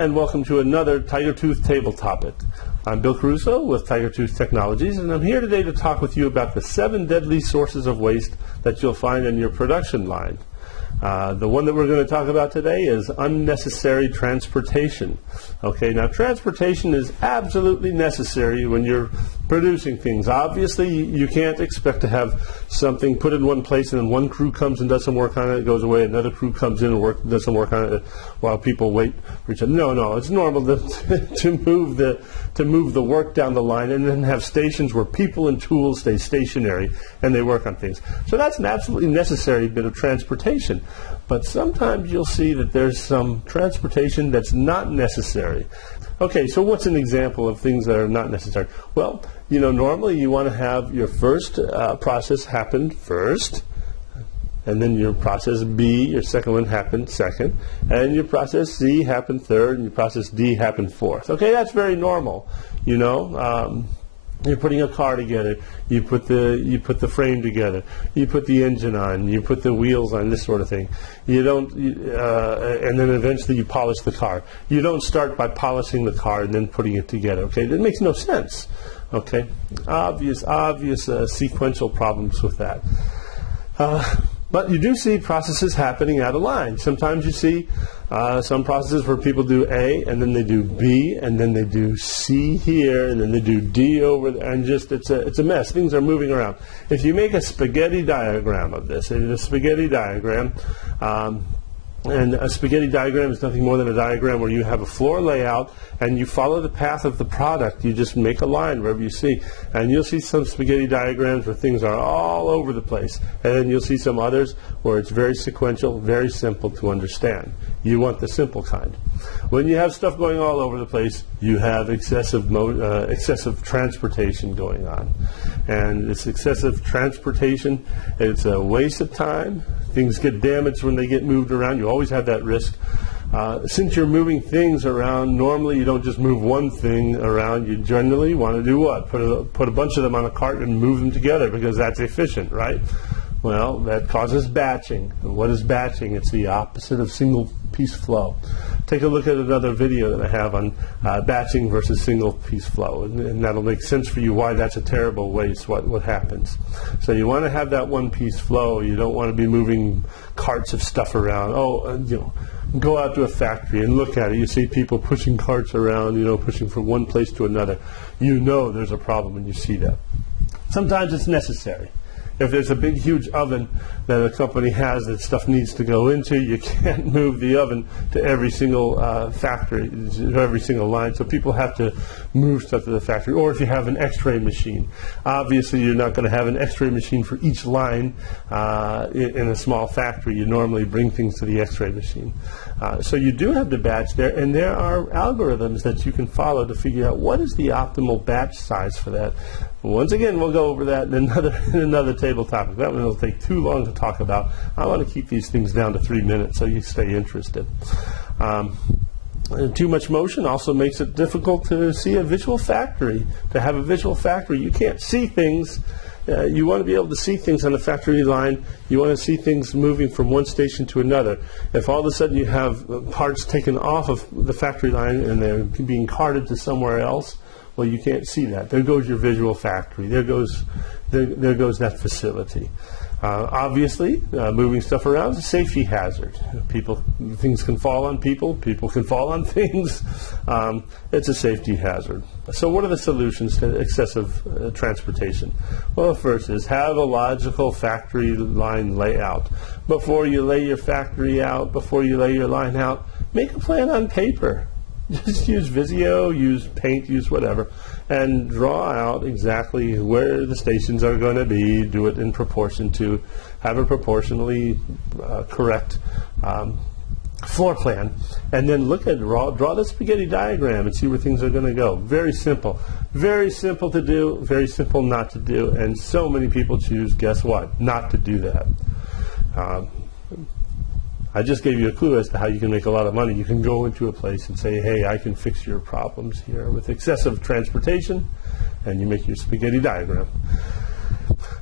and welcome to another Tiger Tooth Table Topic. I'm Bill Caruso with Tiger Tooth Technologies, and I'm here today to talk with you about the 7 deadly sources of waste that you'll find in your production line. The one that we're going to talk about today is unnecessary transportation. Okay, now transportation is absolutely necessary when you're producing things. Obviously, you can't expect to have something put in one place and then one crew comes and does some work on it, it goes away, another crew comes in and does some work on it while people wait for each other. No, it's normal to move the work down the line and then have stations where people and tools stay stationary and they work on things. So that's an absolutely necessary bit of transportation. But sometimes you'll see that there's some transportation that's not necessary. Okay, so what's an example of things that are not necessary? Well, normally you want to have your first process happen first, and then your process B, your second one, happen second, and your process C happen third, and your process D happen fourth. Okay, that's very normal. You're putting a car together. You put the frame together. You put the engine on. You put the wheels on. This sort of thing. And then eventually you polish the car. You don't start by polishing the car and then putting it together. Okay, that makes no sense. Okay, obvious sequential problems with that. But you do see processes happening out of line. Sometimes you see some processes where people do A, and then they do B, and then they do C here, and then they do D over there, and just it's a mess. Things are moving around. If you make a spaghetti diagram of this, and a spaghetti diagram is nothing more than a diagram where you have a floor layout and you follow the path of the product. You just make a line wherever you see. And you'll see some spaghetti diagrams where things are all over the place. And then you'll see some others where it's very sequential, very simple to understand. You want the simple kind. When you have stuff going all over the place, you have excessive transportation going on. And this excessive transportation, it's a waste of time. Things get damaged when they get moved around. You always have that risk. Since you're moving things around, normally you don't just move one thing around. You generally want to do what? Put a bunch of them on a cart and move them together because that's efficient, right? Well, that causes batching. And what is batching? It's the opposite of single piece flow. Take a look at another video that I have on batching versus single piece flow, and that'll make sense for you why that's a terrible waste, what happens. So you want to have that one piece flow. You don't want to be moving carts of stuff around. Go out to a factory and look at it. You see people pushing carts around, pushing from one place to another. There's a problem when you see that. Sometimes it's necessary. If there's a big, huge oven that a company has that stuff needs to go into, you can't move the oven to every single factory, to every single line. So people have to move stuff to the factory. Or if you have an X-ray machine, obviously you're not going to have an X-ray machine for each line in a small factory. You normally bring things to the X-ray machine. So you do have to batch there, and there are algorithms that you can follow to figure out what is the optimal batch size for that. Once again, we'll go over that in another table topic. That one will take too long to talk about. I want to keep these things down to 3 minutes so you stay interested. Too much motion also makes it difficult to see a visual factory. To have a visual factory, you can't see things. You want to be able to see things on a factory line. You want to see things moving from one station to another. If all of a sudden you have parts taken off of the factory line and they're being carted to somewhere else, well, you can't see that. There goes your visual factory. There goes that facility. Obviously, moving stuff around is a safety hazard. Things can fall on people. People can fall on things. It's a safety hazard. So what are the solutions to excessive transportation? Well, the first is have a logical factory line layout. Before you lay your factory out, before you lay your line out, make a plan on paper. Just use Visio, use Paint, use whatever, and draw out exactly where the stations are going to be. Do it in proportion to have a proportionally correct floor plan, and then look at draw the spaghetti diagram and see where things are going to go. Very simple to do, very simple not to do, and so many people choose, guess what, not to do that. I just gave you a clue as to how you can make a lot of money. You can go into a place and say, hey, I can fix your problems here with excessive transportation, and you make your spaghetti diagram.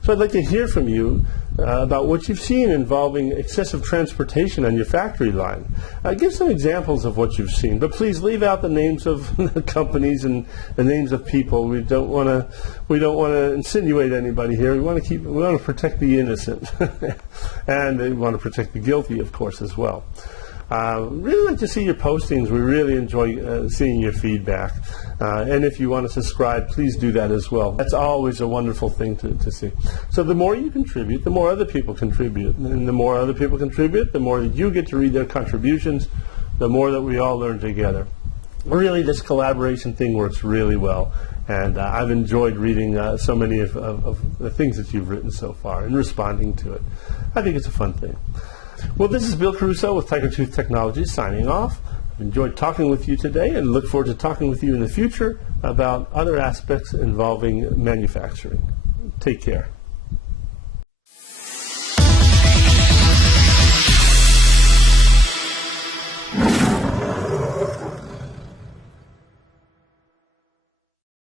So I'd like to hear from you about what you've seen involving excessive transportation on your factory line. Give some examples of what you've seen, but please leave out the names of the companies and the names of people. We don't want to insinuate anybody here. We want to protect the innocent, and we want to protect the guilty, of course, as well. Really like to see your postings. We really enjoy seeing your feedback. And if you want to subscribe, please do that as well. That's always a wonderful thing to see. So the more you contribute, the more other people contribute. And the more other people contribute, the more that you get to read their contributions, the more that we all learn together. Really, this collaboration thing works really well. And I've enjoyed reading so many of the things that you've written so far and responding to it. I think it's a fun thing. Well, this is Bill Caruso with Tiger Tooth Technologies signing off. I've enjoyed talking with you today and look forward to talking with you in the future about other aspects involving manufacturing. Take care.